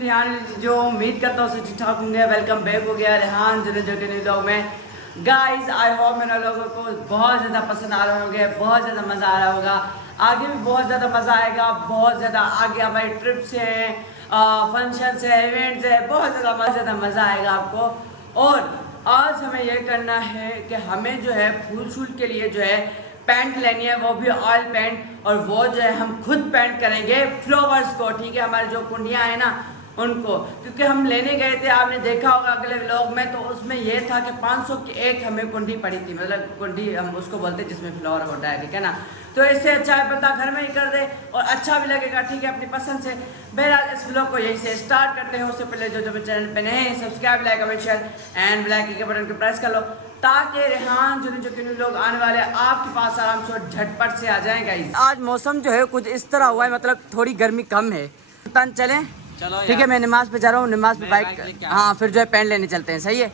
रेहान जो उम्मीद करता हूँ ठीक ठाक होंगे। वेलकम बैक हो गया रेहान जो के न्यू ब्लॉग में। गाइस आई होप मेरे लोगों को बहुत ज़्यादा पसंद आ रहे होंगे, बहुत ज़्यादा मज़ा आ रहा होगा। आगे भी बहुत ज़्यादा मज़ा आएगा, बहुत ज़्यादा आगे हमारी ट्रिप्स हैं, फंक्शंस है, इवेंट्स है, बहुत ज़्यादा मज़ा आएगा आपको। और आज हमें यह करना है कि हमें जो है फूल शूट के लिए जो है पैंट लेनी है, वो भी ऑयल पैंट। और वो जो है हम खुद पैंट करेंगे फ्लावर्स को, ठीक है, हमारे जो कुंडियाँ हैं ना उनको, क्योंकि हम लेने गए थे, आपने देखा होगा अगले व्लॉग में, तो उसमें यह था कि 500 की एक हमें कुंडी पड़ी थी, मतलब कुंडी हम उसको बोलते हैं जिसमें फ्लावर होता है, ठीक है ना। तो इससे अच्छा है पता घर में ही कर दे और अच्छा भी लगेगा, ठीक है, अपनी पसंद से। बहरहाल इस व्लॉग को यहीं से स्टार्ट करते हैं। उससे पहले जो जो चैनल पे नए हैं subscribe, like, comment, share and bell के बटन को प्रेस कर लो, ताकि रेहान जो लोग आने वाले आपके पास आराम से झटपट से आ जाएंगे। आज मौसम जो है कुछ इस तरह हुआ है, मतलब थोड़ी गर्मी कम है। सुल्तान चलें? चलो ठीक है, मैं नमाज पे जा रहा हूँ, नमाज पे बाइक, हाँ फिर जो है पैंट लेने चलते हैं। सही है,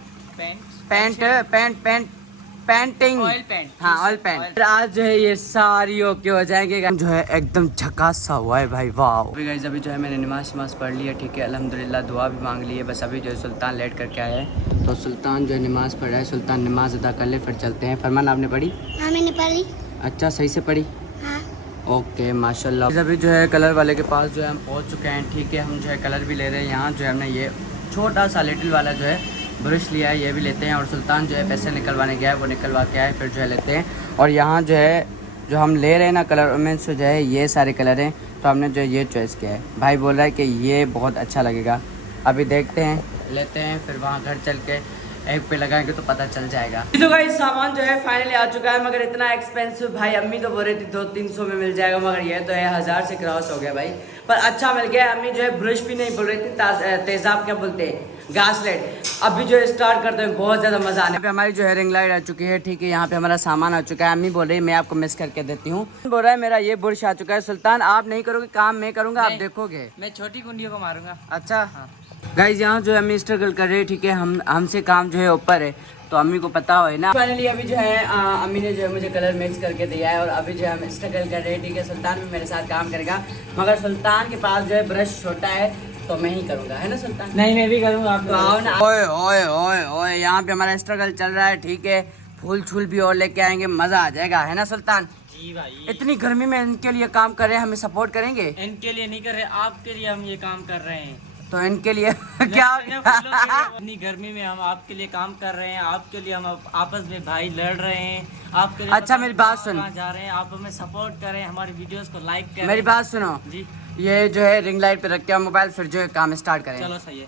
पेंटिंग ऑयल पैंट, हाँ ऑयल पैंट। आज जो है ये सारी ओके हो जाएंगे, जो है एकदम झकास सा हुआ है भाई, वाह। अभी जो है मैंने नमाज पढ़ ली है, ठीक है, अल्हम्दुलिल्लाह, दुआ भी मांग ली है। बस अभी जो है सुल्तान लेट करके आया है, तो सुल्तान जो है नमाज पढ़ रहा है। सुल्तान नमाज अदा कर ले फिर चलते हैं। फरमान आपने पढ़ी? हाँ मैंने पढ़ी। अच्छा, सही से पढ़ी? हाँ। ओके माशाल्लाह। अभी जो है कलर वाले के पास जो है हम पहुंच चुके हैं, ठीक है, हम जो है कलर भी ले रहे हैं। यहाँ जो है हमने ये छोटा सा लिटिल वाला जो है ब्रश लिया है, ये भी लेते हैं। और सुल्तान जो है पैसे निकलवाने गया है, वो निकलवा के आए, फिर जो है लेते हैं। और यहाँ जो है जो हम ले रहे हैं ना कलर में से जो है ये सारे कलर हैं, तो हमने जो है ये चॉइस किया है। भाई बोल रहा है कि ये बहुत अच्छा लगेगा, अभी देखते हैं, लेते हैं, फिर वहाँ घर चल के ऐप पे लगाएंगे तो पता चल जाएगा। तो भाई सामान जो है फाइनली आ चुका है, मगर इतना एक्सपेंसिव भाई, अम्मी तो बोल रही थी 200-300 में मिल जाएगा, मगर ये तो है 1000 से क्रॉस हो गया भाई, पर अच्छा मिल गया। अम्मी जो है ब्रश भी नहीं बोल रही थी, तेजाब क्या बोलते हैं, घास लाइट। अभी जो है स्टार्ट करते हैं, बहुत ज़्यादा मज़ा आने पे। हमारी जो है रिंग लाइट आ चुकी है, ठीक है, यहाँ पे हमारा सामान आ चुका है। अम्मी बोल रही है मैं आपको मिस करके देती हूँ, बोल रहा है मेरा ये बुरश आ चुका है। सुल्तान आप नहीं करोगे काम, मैं करूँगा, आप देखोगे, मैं छोटी कुंडियों को मारूंगा। अच्छा हाँ। गाइज यहाँ जो है अम्मी स्ट्रगल कर रही है, ठीक है, हमसे काम जो है ऊपर है, तो अम्मी को पता हो ना। फाइनली अभी जो है अम्मी ने जो है मुझे कलर मिक्स करके दिया है, और अभी जो है हम स्ट्रगल कर रहे हैं, ठीक है। सुल्तान भी मेरे साथ काम करेगा, मगर सुल्तान के पास जो है ब्रश छोटा है, तो मैं ही करूँगा, है ना सुल्तान? नहीं, मैं भी करूँगा, आप तो आओ ना। ओए ओए ओए ओए, यहाँ पे हमारा स्ट्रगल चल रहा है, ठीक है, फूल छूल भी और लेके आएंगे, मजा आ जाएगा, है ना सुल्तान? जी भाई। इतनी गर्मी में इनके लिए काम कर रहे हैं, हमें सपोर्ट करेंगे? इनके लिए नहीं कर रहे, आपके लिए हम ये काम कर रहे हैं। तो इनके लिए क्या? इतनी गर्मी में हम आपके लिए काम कर रहे हैं, आपके लिए हम आपस में भाई लड़ रहे हैं, आपके लिए। अच्छा मेरी बात सुन, जा रहे हैं, आप हमें सपोर्ट करें, हमारी वीडियोस को लाइक करें। मेरी बात सुनो जी, ये जो है रिंग लाइट पे रख के मोबाइल, फिर जो है काम स्टार्ट करें। चलो सही है।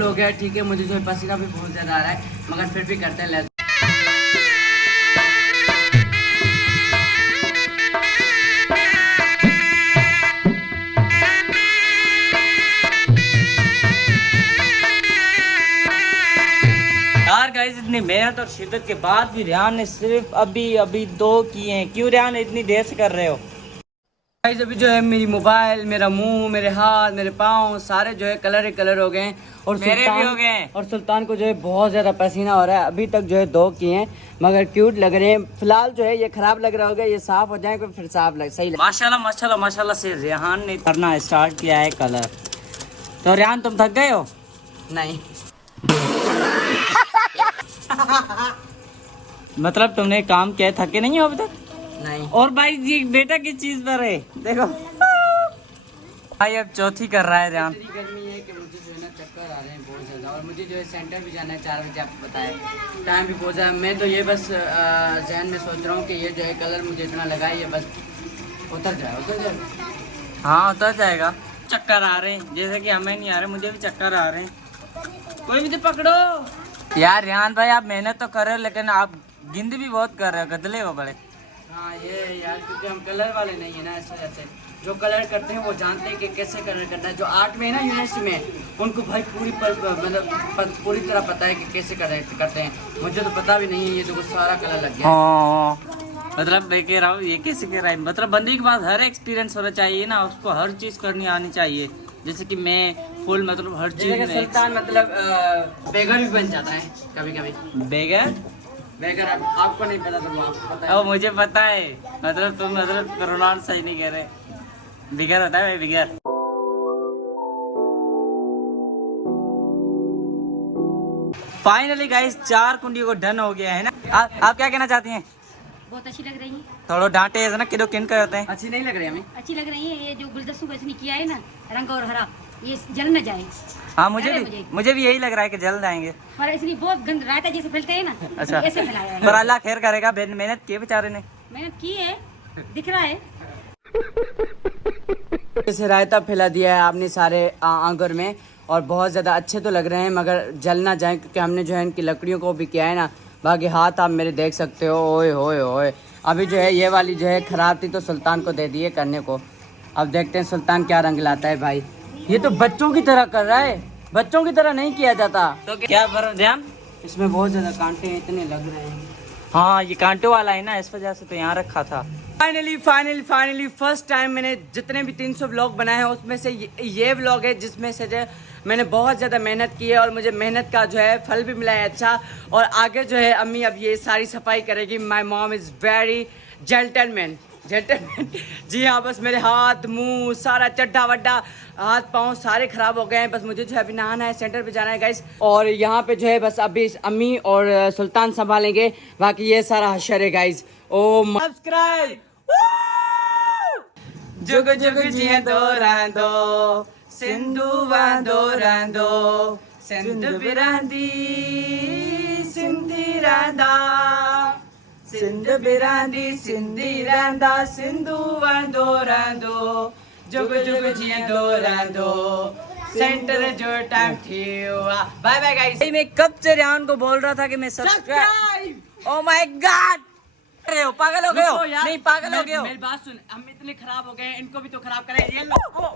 हो गया, ठीक है, मुझे जो है पसीना भी बहुत ज्यादा आ रहा है, मगर फिर भी करते हैं। यार गाइस, इतनी मेहनत और शिद्दत के बाद भी रेहान ने सिर्फ अभी 2 किए हैं। क्यों रेहान इतनी देर से कर रहे हो? गाइस अभी जो है मेरी मोबाइल, मेरा मुंह, मेरे हाथ, मेरे पाँव सारे जो है कलर हो गए हैं, और मेरे भी हो गए हैं। और सुल्तान को जो है बहुत ज्यादा पसीना हो रहा है। अभी तक जो है 2 किए हैं, मगर क्यूट लग रहे हैं। फिलहाल जो है ये खराब लग रहा होगा, ये साफ हो जाएगा फिर साफ लग सही। माशाल्लाह माशाल्लाह माशाल्लाह से रेहान ने करना स्टार्ट किया है कलर। तो रेहान तुम थक गए हो? नहीं। मतलब तुमने काम किया, थके नहीं हो अभी तक? नहीं। और भाई जी बेटा किस चीज पर है, देखो भाई अब चौथी कर रहा है रेहान। इतनी गर्मी है कि मुझे जो है ना चक्कर आ रहे हैं बहुत ज्यादा, और मुझे जो है सेंटर भी जाना है 4 बजे, आपको पता है टाइम भी बहुत ज्यादा। मैं तो ये बस जहन में सोच रहा हूँ कि ये जो है कलर मुझे इतना लगा है, ये बस उतर जाए। हाँ उतर जाएगा। चक्कर आ रहे हैं, जैसे कि हमें नहीं आ रहे, मुझे भी चक्कर आ रहे हैं। कोई भी तो पकड़ो यार। रेहान भाई आप मेहनत तो कर रहे हो, लेकिन आप गिंद भी बहुत कर रहे हो, गदले हो बड़े। हाँ ये यार, क्योंकि हम कलर वाले नहीं है ना, इस वजह से। जो कलर करते हैं वो जानते हैं कि कैसे कलर करना है। जो आर्ट में है ना यूनिवर्सिटी में, उनको भाई पूरी तरह पता है कि कैसे कलर करते हैं। मुझे तो पता भी नहीं है, ये तो सारा कलर लग गया। मतलब मैं कह रहा हूँ ये कैसे कह रहा है, मतलब बंदे के पास हर एक्सपीरियंस होना चाहिए ना, उसको हर चीज करनी आनी चाहिए। जैसे कि मैं फुल मतलब हर चीज में सुल्तान मतलब बेगर भी बन जाता है कभी कभी। बेगर बेगर आपको नहीं पता तो वो आपको पता है। ओ मुझे पता है, मतलब तुम मतलब प्रोनाउंस सही नहीं कह रहे। बिगर होता है बिगर। फाइनली गाइस 4 कुंडियों को डन हो गया है ना। आप क्या कहना चाहती हैं? बहुत अच्छी लग रही है। थोड़ा डांटे ऐसा ना किलो किन का होते हैं। अच्छी नहीं लग रही हमें? अच्छी लग रही है। ये जो गुलदस्तों को इसने किया है ना, रंग और हरा, ये जल न जाए। हाँ अरे मुझे भी यही लग रहा है कि जल जाएंगे। पर इसलिए बहुत गंद रायता जैसे फैलते हैं ना, अच्छा। ऐसे फैलाया है। पर अल्लाह खैर करेगा, मेहनत की बेचारे ने। मेहनत की है, दिख रहा है। जैसे रायता फैला दिया है आपने सारे आंगुर में, और बहुत ज़्यादा अच्छे तो लग रहे हैं, मगर जल ना जाए क्योंकि हमने जो है इनकी लकड़ियों को भी किया है ना। बाकी हाथ आप मेरे देख सकते हो, ओए होए होए। अभी जो है ये वाली जो है ख़राब थी तो सुल्तान को दे दिए करने को। अब देखते हैं सुल्तान क्या रंग लाता है भाई। ये तो बच्चों की तरह कर रहा है, बच्चों की तरह नहीं किया जाता। तो क्या ध्यान, इसमें बहुत ज़्यादा कांटे इतने लग रहे हैं। हाँ ये कांटे वाला है ना, इस वजह से तो यहाँ रखा था। फाइनली फर्स्ट टाइम मैंने जितने भी 300 व्लॉग बनाए हैं उसमें से ये व्लॉग है जिसमें से जो मैंने बहुत ज़्यादा मेहनत की है और मुझे मेहनत का जो है फल भी मिला है अच्छा। और आगे जो है अम्मी अब ये सारी सफाई करेगी। My mom is very gentleman. जी हाँ, बस मेरे हाथ मुंह सारा चड्ढा वड्डा हाथ पाँव सारे खराब हो गए हैं। बस मुझे जो है अभी नहाना है, सेंटर पे जाना है गाइस। और यहाँ पे जो है बस अभी अम्मी और सुल्तान संभालेंगे, बाकी ये सारा हशर है गाइस। ओ सब्सक्राइब जुग जुग जिए दो रहंदो सिंधु वांदो रहंदो सिंध बिरांदी सिंधी रहंदा सिंध बिरांदी सिंधी रहंदा सिंधु वांदो रहंदो जुग जुग जिए दो रहंदो सेंटर जो टाइम थी। Bye bye guys. मैं कब से रेहान को बोल रहा था कि मैं सब्सक्राइब। ओह माय गॉड, अरे हो पागल हो गए हो? नहीं पागल हो गए हो? मेरी बात सुन, हम इतने खराब हो गए हैं, इनको भी तो खराब करें। ये लो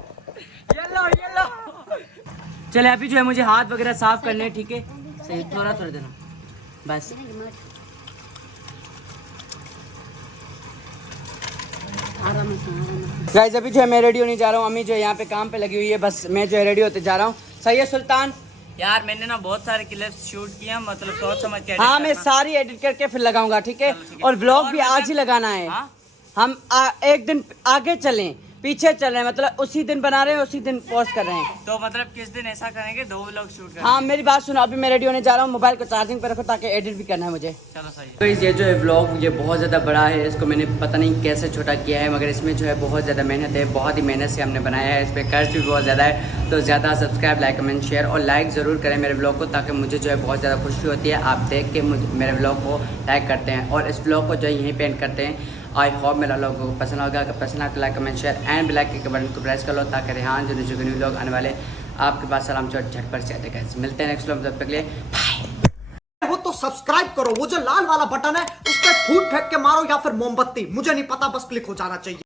चले अभी जो है मुझे हाथ वगैरह साफ करने हैं, ठीक है? सही, थोड़ा देना बस। गाइस अभी जो है मैं रेडी होने जा रहा हूँ, अम्मी जो है यहाँ पे काम पे लगी हुई है, बस मैं जो है रेडी होते जा रहा हूँ। सही है सुल्तान? यार मैंने ना बहुत सारे क्लिप्स शूट किया, मतलब सोच समझ के। हाँ मैं सारी एडिट करके फिर लगाऊंगा, ठीक है? और व्लॉग भी आज ही लगाना है। हाँ? हम एक दिन आगे चलें, पीछे चल रहे हैं, मतलब उसी दिन बना रहे हैं उसी दिन पोस्ट कर रहे हैं। तो मतलब किस दिन ऐसा करेंगे 2 व्लॉग शूट करेंगे। हाँ मेरी बात सुनो, अभी मैं रेडी होने जा रहा हूँ, मोबाइल को चार्जिंग पर रखो ताकि एडिट भी करना है मुझे। चलो सही है। तो ये जो है व्लॉग ये बहुत ज़्यादा बड़ा है, इसको मैंने पता नहीं कैसे छोटा किया है, मगर इसमें जो है बहुत ज़्यादा मेहनत है, बहुत ही मेहनत से हमने बनाया है। इस पर खर्च भी बहुत ज़्यादा है, तो ज़्यादा सब्सक्राइब लाइक कमेंट शेयर और लाइक ज़रूर करें मेरे व्लॉग को, ताकि मुझे जो है बहुत ज़्यादा खुशी होती है आप देख के मेरे व्लॉग को लाइक करते हैं। और इस व्लॉग को जो है यहीं पे एंड करते हैं। आई होप मेरा लोग को पसंद होगा। अगर पसंद आए तो like comment share and bell icon के बटन को प्रेस कर लो, ताकि रेहान जो न्यू लोग आने वाले आपके पास सलाम झटपट से आ जाएगा। मिलते हैं नेक्स्ट व्लॉग, तब तक के लिए बाय। वो तो सब्सक्राइब करो, वो जो लाल वाला बटन है उस पर फूट फेंक के मारो या फिर मोमबत्ती, मुझे नहीं पता, बस क्लिक हो जाना चाहिए।